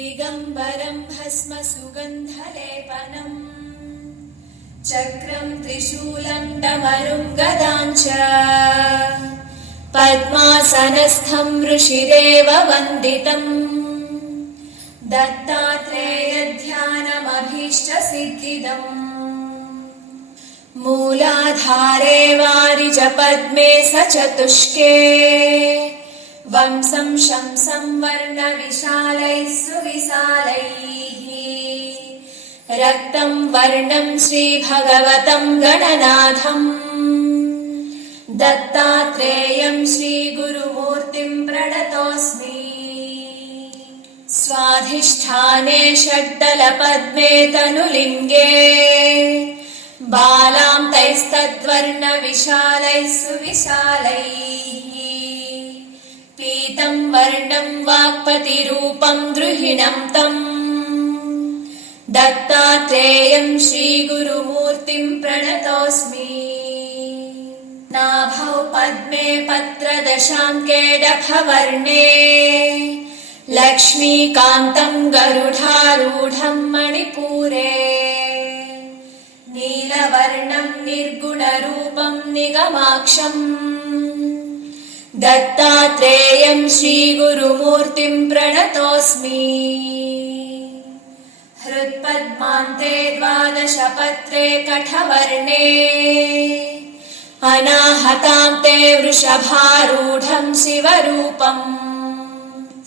दिगम्बरं भस्मसुगन्धलेपनम् चक्रं त्रिशूलं डमरुं गदां च पद्मासनस्थं ऋषिदेववन्दितम् दत्तात्रेयध्यानमभीष्टसिद्धिदम् मूलाधारे वारिजपद्मे सचतुष्के वंशं शंसं वर्णविशालैः सुविशालैः रक्तं वर्णं श्रीभगवतं गणनाथम् दत्तात्रेयं श्रीगुरुमूर्तिं प्रणतोऽस्मि स्वाधिष्ठाने षड्दलपद्मे तनुलिङ्गे बालां तैस्तद्वर्णविशालैः सुविशालैः पीतं वर्णं वाक्पतिरूपं द्रुहिणं तम् दत्तात्रेयं श्रीगुरुमूर्तिं प्रणतोऽस्मि नाभौ पद्मे पत्रदशाङ्के डफवर्णे लक्ष्मीकान्तं गरुडारूढं मणिपूरे नीलवर्णं निर्गुणरूपं निगमाक्षम् दत्तात्रेयं श्रीगुरुमूर्तिं प्रणतोऽस्मि हृत्पद्मान्ते द्वादशपत्रे कठवर्णे अनाहतां ते वृषभारूढं शिवरूपम्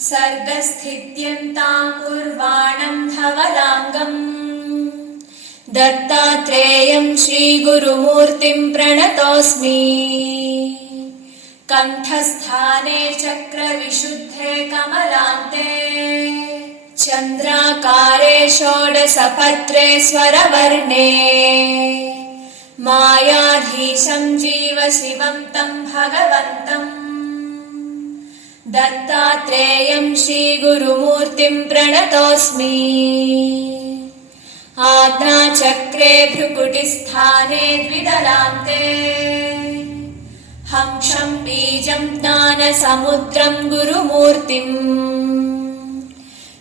सर्गस्थित्यन्तां कुर्वाणं धवलाङ्गम् दत्तात्रेयं श्रीगुरुमूर्तिं प्रणतोऽस्मि कण्ठस्थाने चक्रविशुद्धे कमलान्ते चन्द्राकारे षोडशपत्रे स्वरवर्णे मायाधीशं जीवशिवं तं भगवन्तम् दत्तात्रेयं श्रीगुरुमूर्तिं प्रणतोऽस्मि आज्ञाचक्रे भ्रुकुटिस्थाने द्विदलान्ते हंसं बीजं ज्ञानसमुद्रं गुरुमूर्तिम्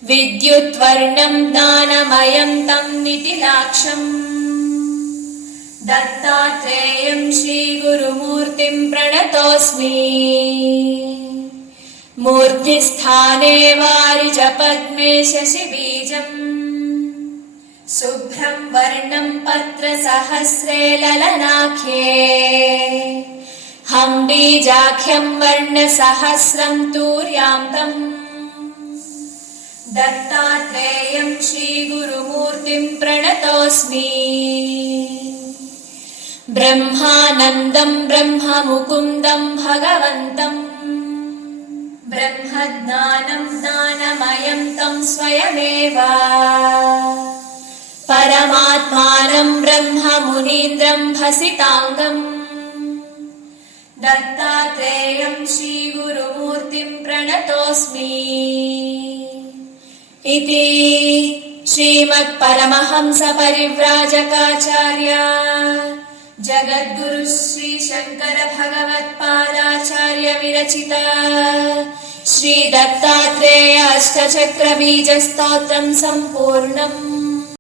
विद्युद्वर्णं ज्ञानमयं तं नितिलाक्षम् दत्तात्रेयं श्रीगुरुमूर्तिं प्रणतोऽस्मि मूर्तिस्थाने वारिजपद्मे शशिबीजम् शुभ्रं वर्णं पत्रसहस्रे ललनाख्ये हंबीजाख्यं वर्णसहस्रं तूर्यान्तम् दत्तात्रेयं श्रीगुरुमूर्तिं प्रणतोऽस्मि ब्रह्मानन्दं ब्रह्ममुकुन्दं भगवन्तम् ब्रह्मज्ञानं ज्ञानमयं तं स्वयमेव परमात्मानं ब्रह्ममुनीन्द्रं भसिताङ्गम् दत्तात्रेयं श्रीगुरुमूर्तिं प्रणतोऽस्मि इति श्रीमत्परमहंसपरिव्राजकाचार्य जगद्गुरु श्रीशङ्कर भगवत्पादाचार्य विरचित श्रीदत्तात्रेय अष्टचक्रबीजस्तोत्रं सम्पूर्णम्।